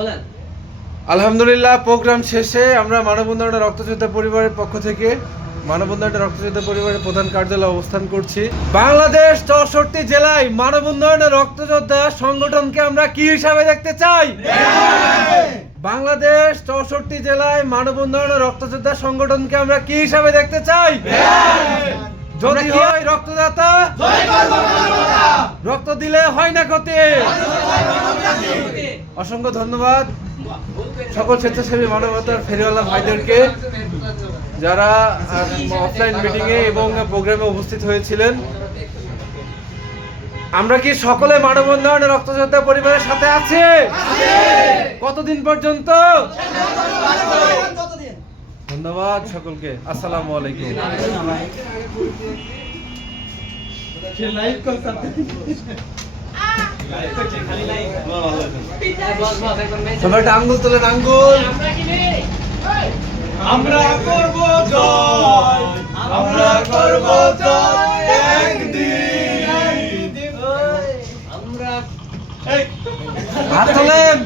বলেন। আলহামদুলিল্লাহ প্রোগ্রাম শেষে আমরা মানববন্ধনটা রক্তযোদ্ধা পরিবারের পক্ষ থেকে মানববন্ধনটা রক্তযোদ্ধা পরিবারের প্রধান কার্যালয়ে অবস্থান করছি। বাংলাদেশ চৌষট্টি জেলায় মানববন্ধন রক্তযোদ্ধা সংগঠনকে আমরা কি হিসাবে দেখতে চাই? বাংলাদেশ চৌষট্টি জেলায় মানববন্ধন রক্তযোদ্ধা সংগঠনকে আমরা কি হিসাবে দেখতে চাই? যদি হয় রক্তদাতা রক্ত দিলে হয় না ক্ষতি। অসংখ্য ধন্যবাদ। সকল স্বেচ্ছাসেবী, মানবতার ফেরিওয়ালা ভাইদেরকে, যারা অফলাইন মিটিংয়ে এবং প্রোগ্রামে উপস্থিত হয়েছিলেন। আমরা কি সকলে মানববন্ধন রক্তযোদ্ধা পরিবারের সাথে আছে? কতদিন পর্যন্ত? ধন্যবাদ সকলকে। আসসালামু আলাইকুম। সবাই একটা আঙ্গুল তোলেন আঙ্গুল। আমরা করব জয় আমরা করব জয় একদিন। আমরা হাত তোলেন।